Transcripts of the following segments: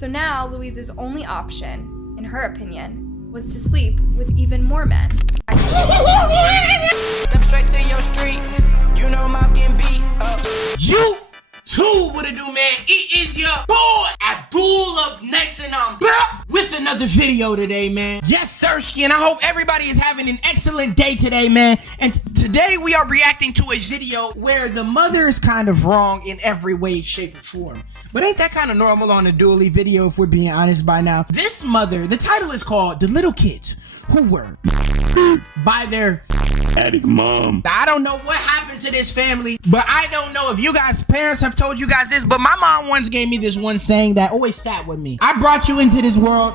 So now Louise's only option, in her opinion, was to sleep with even more men. Step straight to your street. You know mom's getting beat up. You too, what it do, man? It is your boy, Abdul up next, and I'm back with another video today, man. Yes, Sirski, and I hope everybody is having an excellent day today, man. And today we are reacting to a video where the mother is kind of wrong in every way, shape, or form. But ain't that kind of normal on a dually video if we're being honest by now? This mother, the title is called The Little Kids Who Were by Their Addict Mom. I don't know what happened to this family, but I don't know if you guys' parents have told you guys this, but my mom once gave me this one saying that always sat with me. I brought you into this world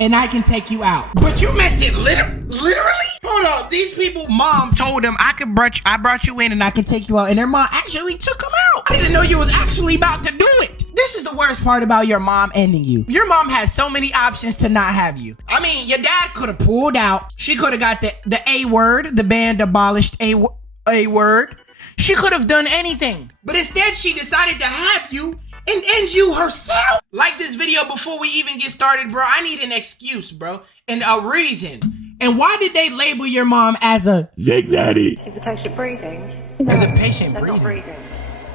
and I can take you out. But you meant it literally? Hold on, these people, mom told them I brought you in and I can take you out, and their mom actually took them out. I didn't know you was actually about to do it. This is the worst part about your mom ending you. Your mom had so many options to not have you. I mean, your dad could have pulled out. She could have got the A word. The band abolished A word. She could have done anything. But instead, she decided to have you and end you herself. Like this video before we even get started, bro. I need an excuse, bro. And a reason. And why did they label your mom as a Zig Daddy? Is the patient breathing? No, as a patient they're breathing? not breathing.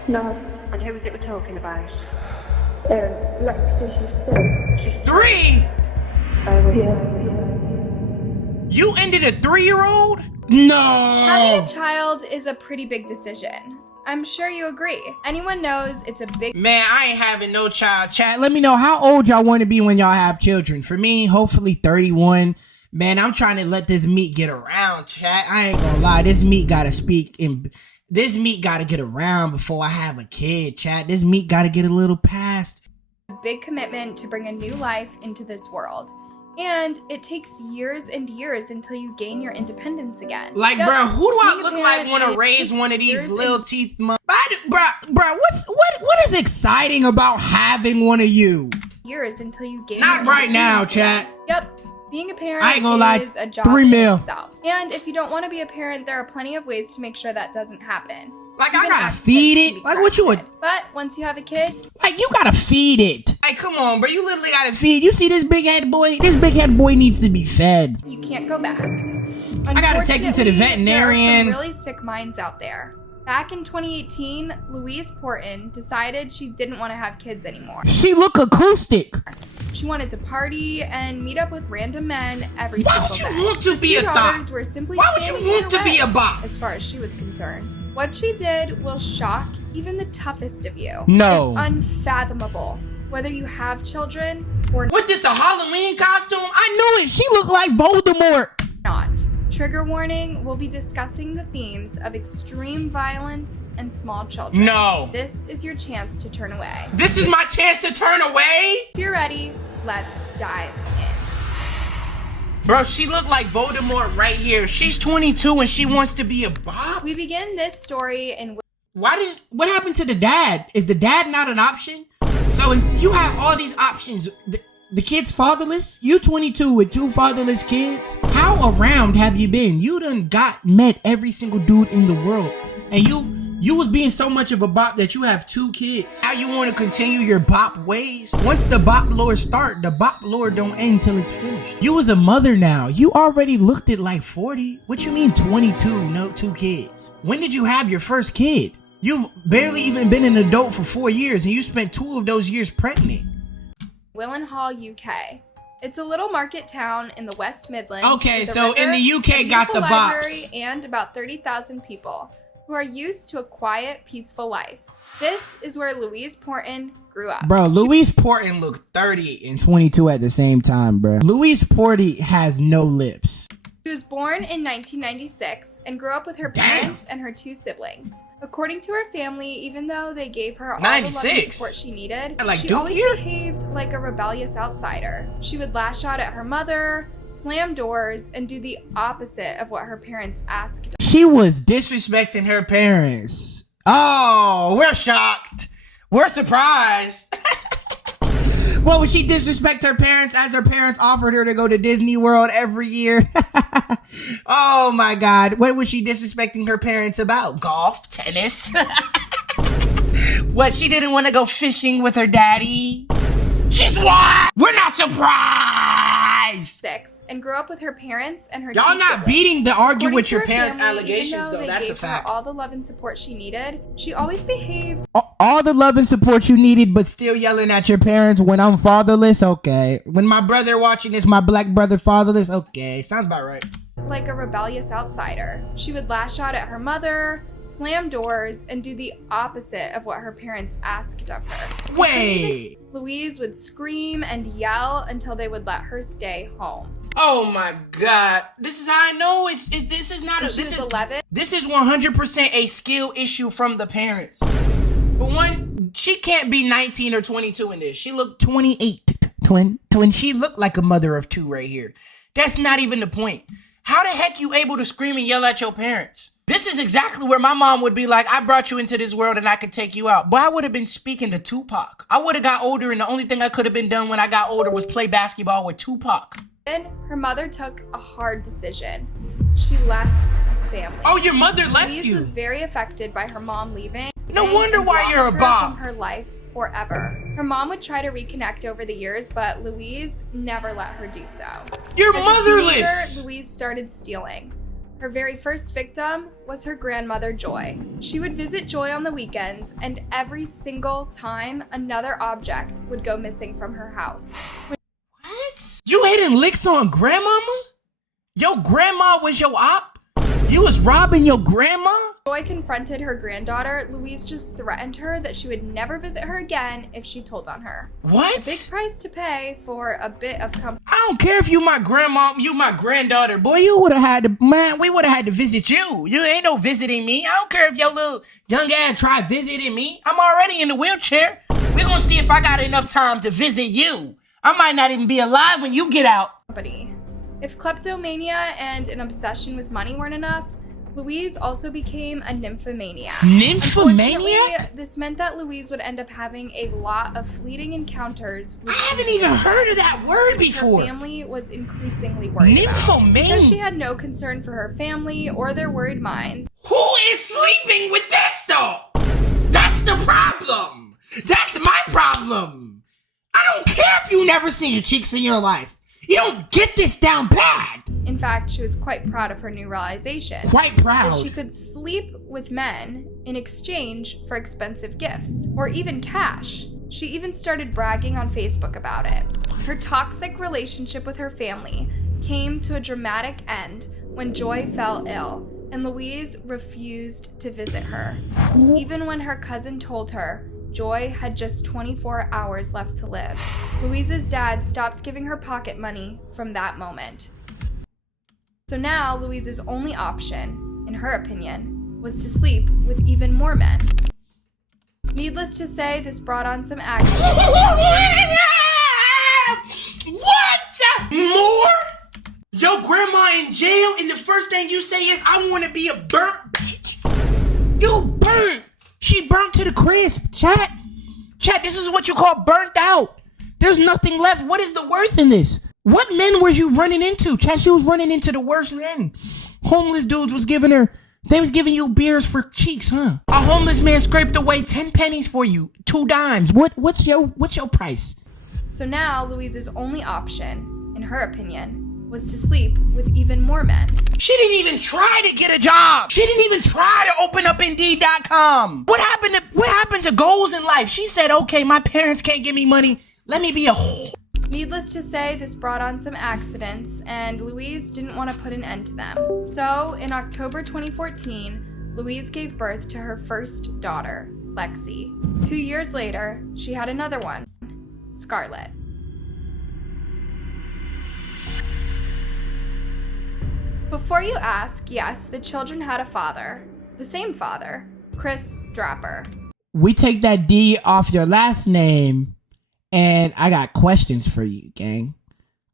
No. And who was it we're talking about? Lexi, she's 3? yeah. You ended a 3-year-old? No. Having a child is a pretty big decision. I'm sure you agree. Anyone knows it's a big— Man, I ain't having no child. Chat, let me know how old y'all want to be when y'all have children. For me, hopefully 31. Man, I'm trying to let this meat get around, chat. I ain't gonna lie. This meat gotta speak in... This meat gotta get around before I have a kid, chat. This meat gotta get a little past. A big commitment to bring a new life into this world. And it takes years and years until you gain your independence again. Like, Yep. bro, who do I Being look a like parent, want to it raise takes one of these years little and— teeth? Bro, what is exciting about having one of you? years until you gain Not your right now, independence. chat. Yep. Being a parent I ain't gonna lie, is a job 3 in mil. itself. And if you don't want to be a parent, there are plenty of ways to make sure that doesn't happen. Like, I Even gotta accidents feed can it? be Like, what you would... corrected. But once you have a kid, Like, you gotta feed it. Like, come on, bro. You literally gotta feed. You see this big head boy? This big head boy needs to be fed. you can't go back. I gotta take him to the veterinarian. There are some really sick minds out there. Back in 2018, Louise Porton decided she didn't want to have kids anymore. She look acoustic. She wanted to party and meet up with random men every Why single would day. you want to be Her a thot? daughters were simply Why would you standing in want her to be way, a bot? as far as she was concerned. What she did will shock even the toughest of you. No. It's unfathomable. Whether you have children or What, this a Halloween costume? I knew it. She looked like Voldemort. not. Trigger warning, we'll be discussing the themes of extreme violence and small children. No. This is your chance to turn away. This is my chance to turn away? If you're ready, let's dive in. Bro, she looked like Voldemort right here. She's 22 and she wants to be a bop. We begin this story in What happened to the dad? Is the dad not an option? So you have all these options. The kid's fatherless? You 22 with 2 fatherless kids? How around have you been? You done met every single dude in the world. And you was being so much of a bop that you have 2 kids. How you want to continue your bop ways? Once the bop lore start, the bop lore don't end till it's finished. You was a mother now. You already looked at like 40. What you mean 22, no 2 kids? When did you have your first kid? You've barely even been an adult for 4 years and you spent 2 of those years pregnant. Willenhall, UK. It's a little market town in the West Midlands. Okay, with a so in river, the UK a got the beautiful library, bops. and about 30,000 people who are used to a quiet, peaceful life. This is where Louise Porton grew up. Bro, Louise Porton looked 30 and 22 at the same time, bro. Louise Porton has no lips. She was born in 1996 and grew up with her parents and her 2 siblings. According to her family, even though they gave her all the love and 96? support she needed, Like she Duke always here? behaved like a rebellious outsider. She would lash out at her mother, slam doors, and do the opposite of what her parents asked. She was disrespecting her parents. Oh, we're shocked. We're surprised. What, would she disrespect her parents as her parents offered her to go to Disney World every year? Oh my God. What was she disrespecting her parents about? Golf, tennis? What, she didn't want to go fishing with her daddy? She's wild! We're not surprised. 6 and grew up with her parents and her Y'all two not siblings. beating the argue According with to your her parents' family, allegations, even though though. they That's a gave fact. her all the love and support she needed, she always behaved All the love and support you needed, but still yelling at your parents when I'm fatherless? Okay. When my brother watching this, my black brother fatherless? Okay. Sounds about right. like a rebellious outsider. She would lash out at her mother, slam doors, and do the opposite of what her parents asked of her. Wait. Louise would scream and yell until they would let her stay home. Oh my God. This is how I know this is not When she was 11, This is 100% a skill issue from the parents. For one, she can't be 19 or 22 in this. She looked 28. Twin. She looked like a mother of 2 right here. That's not even the point. How the heck you able to scream and yell at your parents? This is exactly where my mom would be like, I brought you into this world and I could take you out. But I would have been speaking to Tupac. I would have got older and the only thing I could have been done when I got older was play basketball with Tupac. then her mother took a hard decision. She left family. Oh, your mother left Louise you? was very affected by her mom leaving. No wonder and why you're a blocked her bop. from her life forever. Her mom would try to reconnect over the years, but Louise never let her do so. You're As a motherless. teenager, Louise started stealing. Her very first victim was her grandmother, Joy. She would visit Joy on the weekends, and every single time, another object would go missing from her house. What? You hitting licks on grandmama? Your grandma was your op? You was robbing your grandma? Joy confronted her granddaughter. Louise just threatened her that she would never visit her again if she told on her. What? A big price to pay for a bit of comfort. I don't care if you my grandma, you my granddaughter. Boy, you would have had to, man, we would have had to visit you. You ain't no visiting me. I don't care if your little young ass try visiting me. I'm already in the wheelchair. We're gonna see if I got enough time to visit you. I might not even be alive when you get out. If kleptomania and an obsession with money weren't enough, Louise also became a nymphomaniac. Nymphomaniac? Unfortunately, this meant that Louise would end up having a lot of fleeting encounters with I haven't even heard of that word which before. her family was increasingly worried about. Nymphomaniac? Because she had no concern for her family or their worried minds. Who is sleeping with this though? That's the problem. That's my problem. I don't care if you never seen chicks in your life. You don't get this down bad. In fact, she was quite proud of her new realization. Quite proud. That she could sleep with men in exchange for expensive gifts or even cash. She even started bragging on Facebook about it. Her toxic relationship with her family came to a dramatic end when Joy fell ill and Louise refused to visit her. Even when her cousin told her Joy had just 24 hours left to live. Louise's dad stopped giving her pocket money from that moment. So now Louise's only option, in her opinion, was to sleep with even more men. Needless to say, this brought on some accidents. What? More? Your grandma in jail and the first thing you say is, I want to be a burnt bitch. You burnt. She burnt to the crisp. Chat, this is what you call burnt out. There's nothing left. What is the worth in this? What men were you running into? Chat, she was running into the worst men. Homeless dudes was giving you beers for cheeks, huh? A homeless man scraped away 10 pennies for you. 2 dimes. What's your price? So now Louise's only option, in her opinion, was to sleep with even more men. She didn't even try to get a job. She didn't even try to open up Indeed.com. What happened to goals in life? She said, okay, my parents can't give me money. Let me be a whore. Needless to say, this brought on some accidents, and Louise didn't want to put an end to them. So, in October 2014, Louise gave birth to her first daughter, Lexi. 2 years later, she had another one, Scarlett. Before you ask, yes, the children had a father. The same father, Chris Draper. We take that D off your last name, and I got questions for you, gang.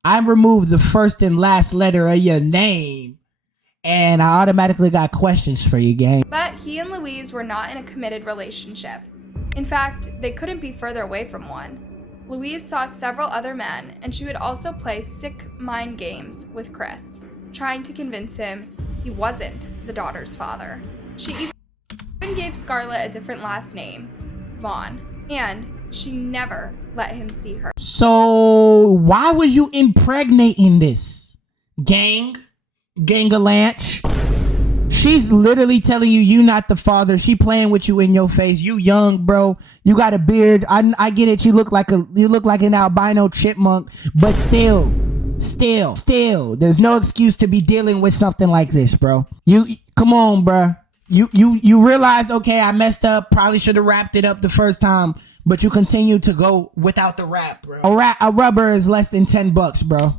I removed the first and last letter of your name, and I automatically got questions for you, gang. But he and Louise were not in a committed relationship. In fact, they couldn't be further away from one. Louise saw several other men, and she would also play sick mind games with Chris, trying to convince him he wasn't the daughter's father. She even gave Scarlett a different last name, Vaughn, and she never let him see her. So why was you impregnating this? Gang-a-lanch? She's literally telling you not the father. She playing with you in your face. You young, bro. You got a beard. I get it. You look like an albino chipmunk, but still, there's no excuse to be dealing with something like this, bro. Come on, bro. You realize, okay, I messed up. Probably should have wrapped it up the first time, but you continue to go without the wrap, bro. A rubber is less than $10, bro.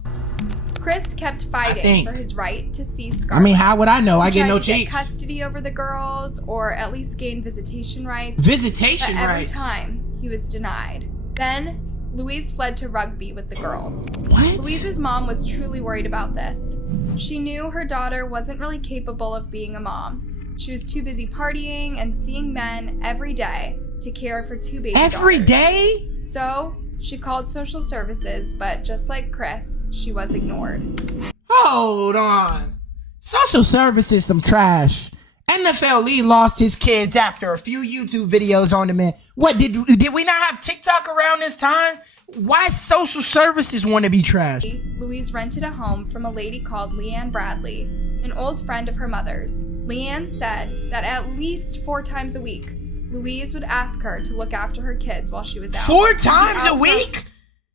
Chris kept fighting for his right to see Scarlett. I mean, how would I know? I get no cheeks. He tried to get cheeks. custody over the girls, or at least gain visitation rights. Visitation but every rights? time, he was denied. Then, Louise fled to rugby with the girls. What? Louise's mom was truly worried about this. She knew her daughter wasn't really capable of being a mom. She was too busy partying and seeing men every day to care for 2 baby daughters. Every day? So, she called social services, but just like Chris, she was ignored. Hold on. Social services some trash. NFL Lee lost his kids after a few YouTube videos on the man. What, did we not have TikTok around this time? Why social services want to be trash? Louise rented a home from a lady called Leanne Bradley, an old friend of her mother's. Leanne said that at least 4 times a week, Louise would ask her to look after her kids while she was out. 4 times a week?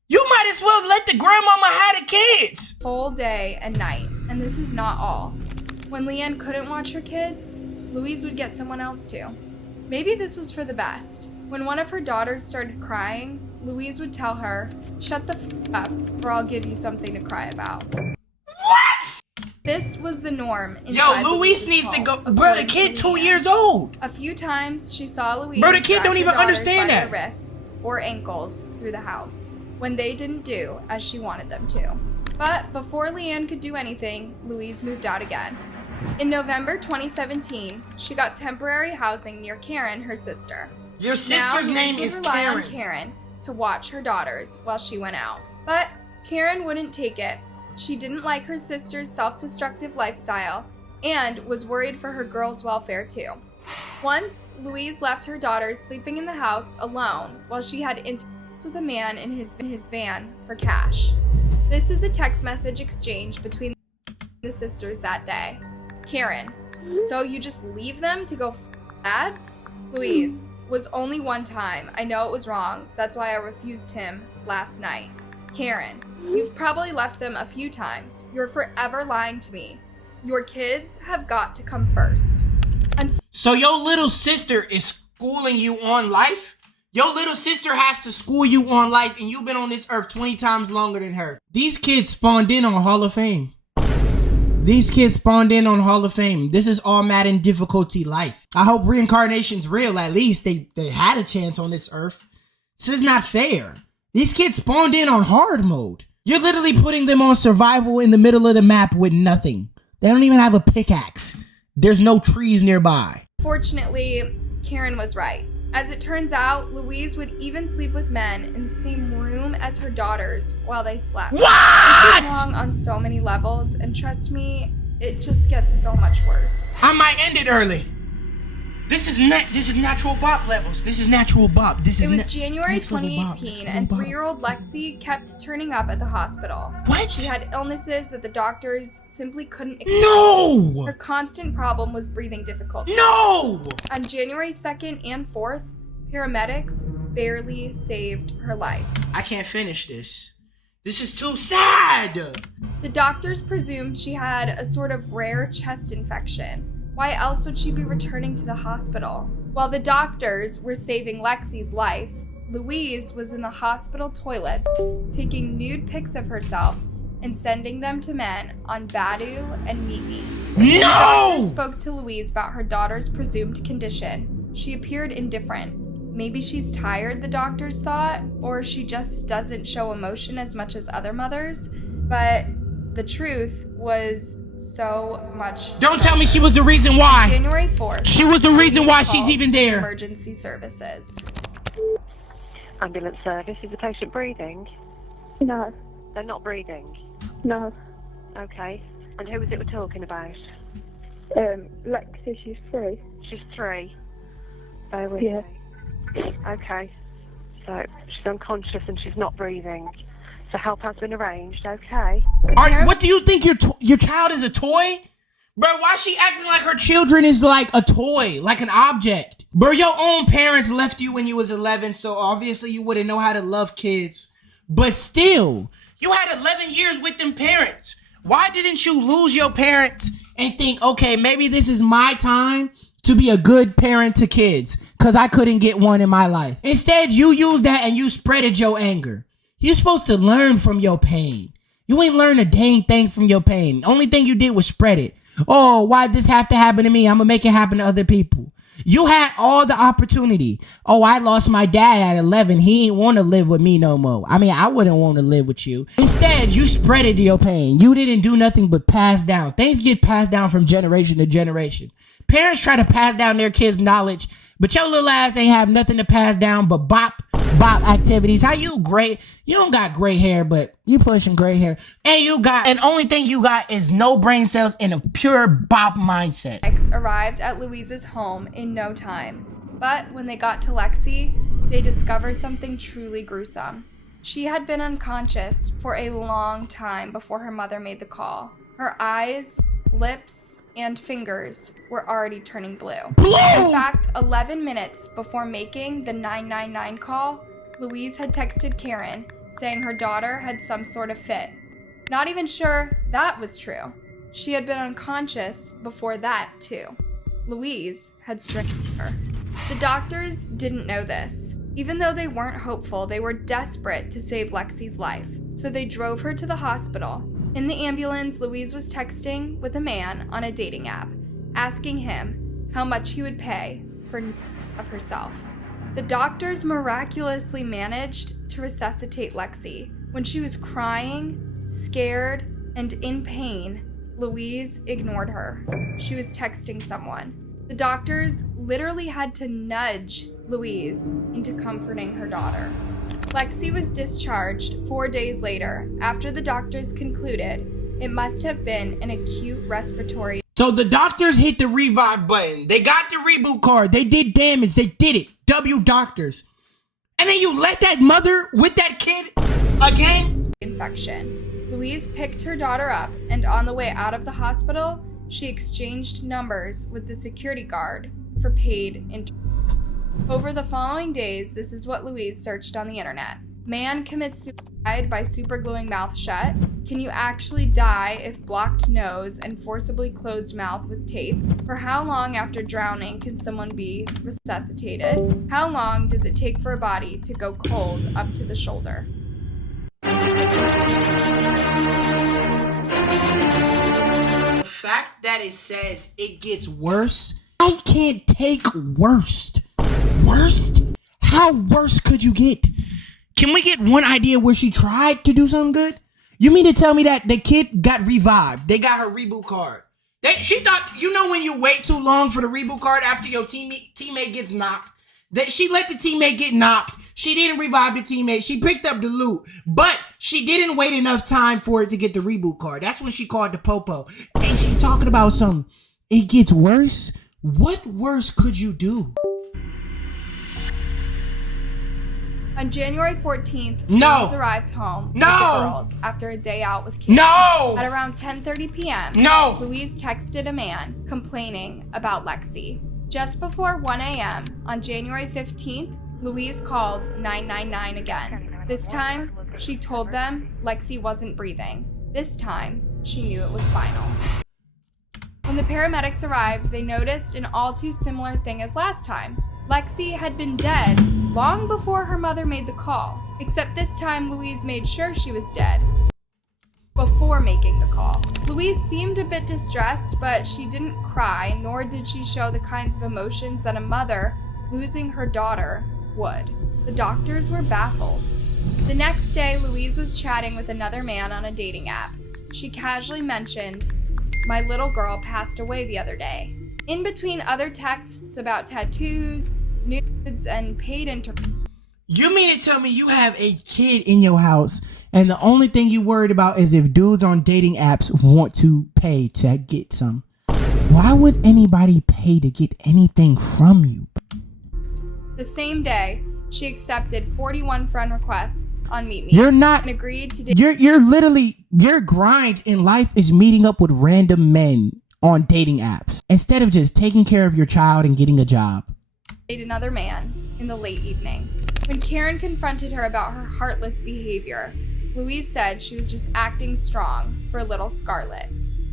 You might as well let the grandmama have the kids. Full day and night. And this is not all. When Leanne couldn't watch her kids, Louise would get someone else to. Maybe this was for the best. When one of her daughters started crying, Louise would tell her, "Shut the f up, or I'll give you something to cry about." What? This was the norm inside Yo, Louise needs to go. Bro, the kid 2 years old. A few times she saw Louise. Bro, the kid don't even understand by that. Her wrists or ankles through the house when they didn't do as she wanted them to. But before Leanne could do anything, Louise moved out again. In November 2017, she got temporary housing near Karen, her sister. Your sister's name Louise is would rely on Karen. Karen to watch her daughters while she went out. But Karen wouldn't take it. She didn't like her sister's self-destructive lifestyle and was worried for her girls' welfare too. Once, Louise left her daughters sleeping in the house alone while she had intercourse with a man in his van for cash. This is a text message exchange between the sisters that day. Karen, so you just leave them to go f ads? Louise, was only one time. I know it was wrong. That's why I refused him last night. Karen, you've probably left them a few times. You're forever lying to me. Your kids have got to come first. So your little sister is schooling you on life? Your little sister has to school you on life, and you've been on this earth 20 times longer than her. These kids spawned in on Hall of Fame. These kids spawned in on Hall of Fame. This is all Madden difficulty life. I hope reincarnation's real. At least they had a chance on this earth. This is not fair. These kids spawned in on hard mode. You're literally putting them on survival in the middle of the map with nothing. They don't even have a pickaxe. There's no trees nearby. Fortunately, Karen was right. As it turns out, Louise would even sleep with men in the same room as her daughters while they slept. What? This is wrong on so many levels, and trust me, it just gets so much worse. I might end it early. This is natural bop levels. This is natural bop. It was January 2018, and 3-year-old Lexi kept turning up at the hospital. What? She had illnesses that the doctors simply couldn't explain. No! Her constant problem was breathing difficulties. No! On January 2nd and 4th, paramedics barely saved her life. I can't finish this. This is too sad. The doctors presumed she had a sort of rare chest infection. Why else would she be returning to the hospital? While the doctors were saving Lexi's life, Louise was in the hospital toilets taking nude pics of herself and sending them to men on Badoo and MeetMe. No! The doctor spoke to Louise about her daughter's presumed condition. She appeared indifferent. Maybe she's tired, the doctors thought, or she just doesn't show emotion as much as other mothers. But the truth was so much. Don't tell me she was the reason why. January 4th. She was the reason why Louise she's called even there. Emergency services. Ambulance service. Is the patient breathing? No. They're not breathing. No. Okay. And who was it we're talking about? Lexi, she's 3. She's 3. Bear with Yeah. me. Okay. So she's unconscious and she's not breathing. So help has been arranged, okay? What do you think your child is a toy? Bro, why is she acting like her children is like a toy, like an object? Bro, your own parents left you when you was 11, so obviously you wouldn't know how to love kids. But still, you had 11 years with them parents. Why didn't you lose your parents and think, okay, maybe this is my time to be a good parent to kids, because I couldn't get one in my life? Instead, you used that and you spreaded your anger. You're supposed to learn from your pain. You ain't learned a dang thing from your pain. Only thing you did was spread it. Oh, why'd this have to happen to me? I'm gonna make it happen to other people. You had all the opportunity. Oh, I lost my dad at 11. He ain't want to live with me no more. I mean, I wouldn't want to live with you. Instead, you spreaded your pain. You didn't do nothing but pass down. Things get passed down from generation to generation. Parents try to pass down their kids' knowledge, but your little ass ain't have nothing to pass down but bop activities. How you gray? You don't got gray hair, but you pushing gray hair. And only thing you got is no brain cells and a pure bop mindset. Arrived at Louise's home in no time. But when they got to Lexi, they discovered something truly gruesome. She had been unconscious for a long time before her mother made the call. Her eyes, lips, and fingers were already turning blue. In fact, 11 minutes before making the 999 call, Louise had texted Karen saying her daughter had some sort of fit. Not even sure that was true. She had been unconscious before that, too. Louise had strangled her. The doctors didn't know this. Even though they weren't hopeful, they were desperate to save Lexi's life. So they drove her to the hospital. In the ambulance, Louise was texting with a man on a dating app, asking him how much he would pay for nudes of herself. The doctors miraculously managed to resuscitate Lexi. When she was crying, scared, and in pain, Louise ignored her. She was texting someone. The doctors literally had to nudge Louise into comforting her daughter. Lexi was discharged 4 days later after the doctors concluded it must have been an acute respiratory. So the doctors hit the revive button. They got the reboot card. They did damage. They did it. W doctors. And then you let that mother with that kid again? Infection. Louise picked her daughter up, and on the way out of the hospital, she exchanged numbers with the security guard for paid intercourse. Over the following days, this is what Louise searched on the internet. Man commits suicide by supergluing mouth shut. Can you actually die if blocked nose and forcibly closed mouth with tape? For how long after drowning can someone be resuscitated? How long does it take for a body to go cold up to the shoulder? The fact that it says it gets worse, I can't take worst. Worst? How worse could you get? Can we get one idea where she tried to do something good? You mean to tell me that the kid got revived? They got her reboot card. She thought, you know when you wait too long for the reboot card after your teammate gets knocked? That she let the teammate get knocked. She didn't revive the teammate. She picked up the loot. But she didn't wait enough time for it to get the reboot card. That's when she called the popo. And she talking about some, it gets worse? What worse could you do? On January 14th, No. Louise arrived home with No. the girls after a day out with Karen. No! At around 10:30 p.m., No! Louise texted a man complaining about Lexi. Just before 1 a.m. on January 15th, Louise called 999 again. This time, she told them Lexi wasn't breathing. This time, she knew it was final. When the paramedics arrived, they noticed an all too similar thing as last time. Lexi had been dead long before her mother made the call, except this time Louise made sure she was dead before making the call. Louise seemed a bit distressed, but she didn't cry, nor did she show the kinds of emotions that a mother losing her daughter would. The doctors were baffled. The next day, Louise was chatting with another man on a dating app. She casually mentioned, "My little girl passed away the other day." In between other texts about tattoos, nudes, and paid You mean to tell me you have a kid in your house and the only thing you worried about is if dudes on dating apps want to pay to get some? Why would anybody pay to get anything from you? The same day, she accepted 41 friend requests on Meet Me. You're not and agreed to date. You're literally, your grind in life is meeting up with random men on dating apps instead of just taking care of your child and getting a job. Date another man in the late evening. When Karen confronted her about her heartless behavior, Louise said she was just acting strong for little Scarlett.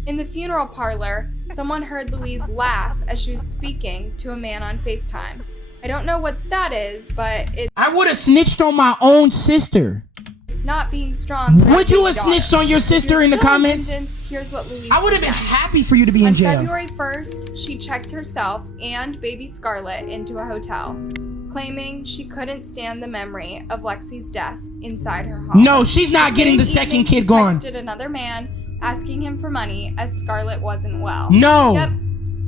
In the funeral parlor, someone heard Louise laugh as she was speaking to a man on FaceTime. I don't know what that is, but I would have snitched on my own sister. It's not being strong. Would you have snitched on your sister in the comments? Here's what Louise I would have been happy for you to be in on jail. February 1st, she checked herself and baby Scarlett into a hotel, claiming she couldn't stand the memory of Lexi's death inside her home. No, she's not getting the second kid gone. She texted another man asking him for money as Scarlett wasn't well. No. Yep.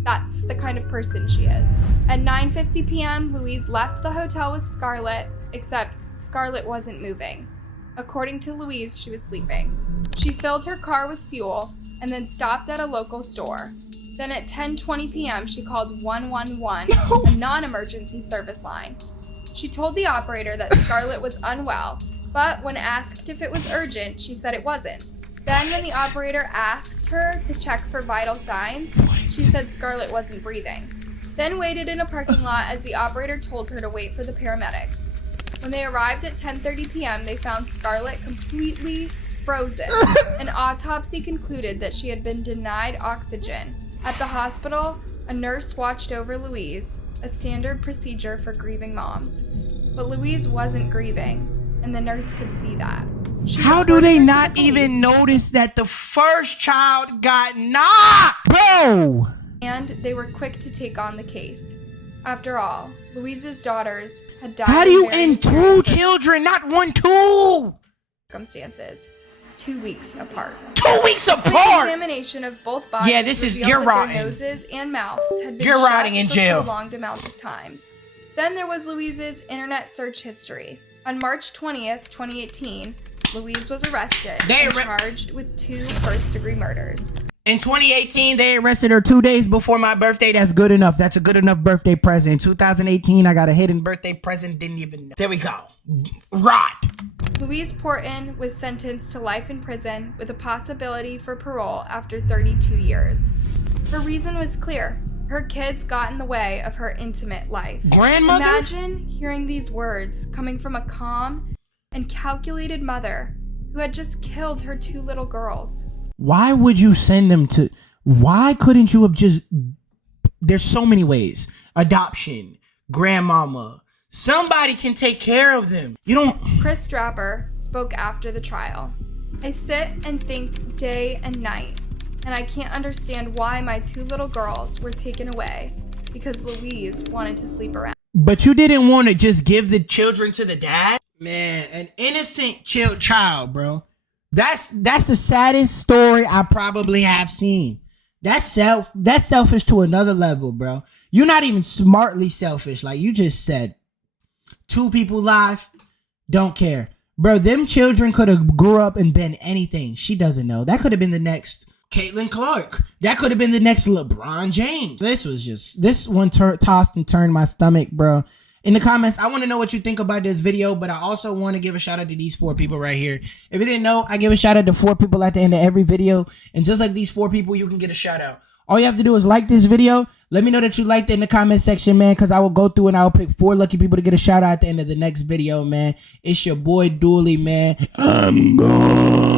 That's the kind of person she is. At 9:50 p.m., Louise left the hotel with Scarlett, except Scarlett wasn't moving. According to Louise, she was sleeping. She filled her car with fuel and then stopped at a local store. Then at 10:20 p.m., she called 111, a non-emergency service line. She told the operator that Scarlett was unwell, but when asked if it was urgent, she said it wasn't. Then when the operator asked her to check for vital signs, she said Scarlett wasn't breathing. Then waited in a parking lot as the operator told her to wait for the paramedics. When they arrived at 10:30 p.m., they found Scarlett completely frozen. An autopsy concluded that she had been denied oxygen. At the hospital, a nurse watched over Louise, a standard procedure for grieving moms. But Louise wasn't grieving, and the nurse could see that. How do they not even notice that the first child got knocked? Bro! And they were quick to take on the case. After all, Louise's daughters had died. How do you in very end two serious children, not one, two? circumstances, 2 weeks apart. 2 weeks Quick apart? examination of both bodies. Yeah, this is, revealed you're that rotting. their noses and mouths had been You're shut rotting in for jail. prolonged amounts of times. Then there was Louise's internet search history. On March 20th, 2018, Louise was arrested and charged with 2 first-degree murders. In 2018, they arrested her 2 days before my birthday. That's good enough. That's a good enough birthday present. 2018, I got a hidden birthday present. Didn't even know. There we go. Rot. Louise Porton was sentenced to life in prison with a possibility for parole after 32 years. Her reason was clear. Her kids got in the way of her intimate life. Grandmother? Imagine hearing these words coming from a calm and calculated mother who had just killed her 2 little girls. Why would you send them to... Why couldn't you have just... There's so many ways. Adoption. Grandmama. Somebody can take care of them. You don't... Chris Draper spoke after the trial. I sit and think day and night, and I can't understand why my 2 little girls were taken away because Louise wanted to sleep around. But you didn't want to just give the children to the dad? Man, an innocent child, bro. That's the saddest story I probably have seen. That's selfish to another level, bro. You're not even smartly selfish. Like you just said, 2 people live, don't care. Bro, them children could have grew up and been anything. She doesn't know. That could have been the next Caitlin Clark. That could have been the next LeBron James. This one tossed and turned my stomach, bro. In the comments, I want to know what you think about this video, but I also want to give a shout out to these 4 people right here. If you didn't know, I give a shout out to 4 people at the end of every video. And just like these 4 people, you can get a shout out. All you have to do is like this video. Let me know that you liked it in the comment section, man, because I will go through and I will pick 4 lucky people to get a shout out at the end of the next video, man. It's your boy Dooley, man. I'm gone.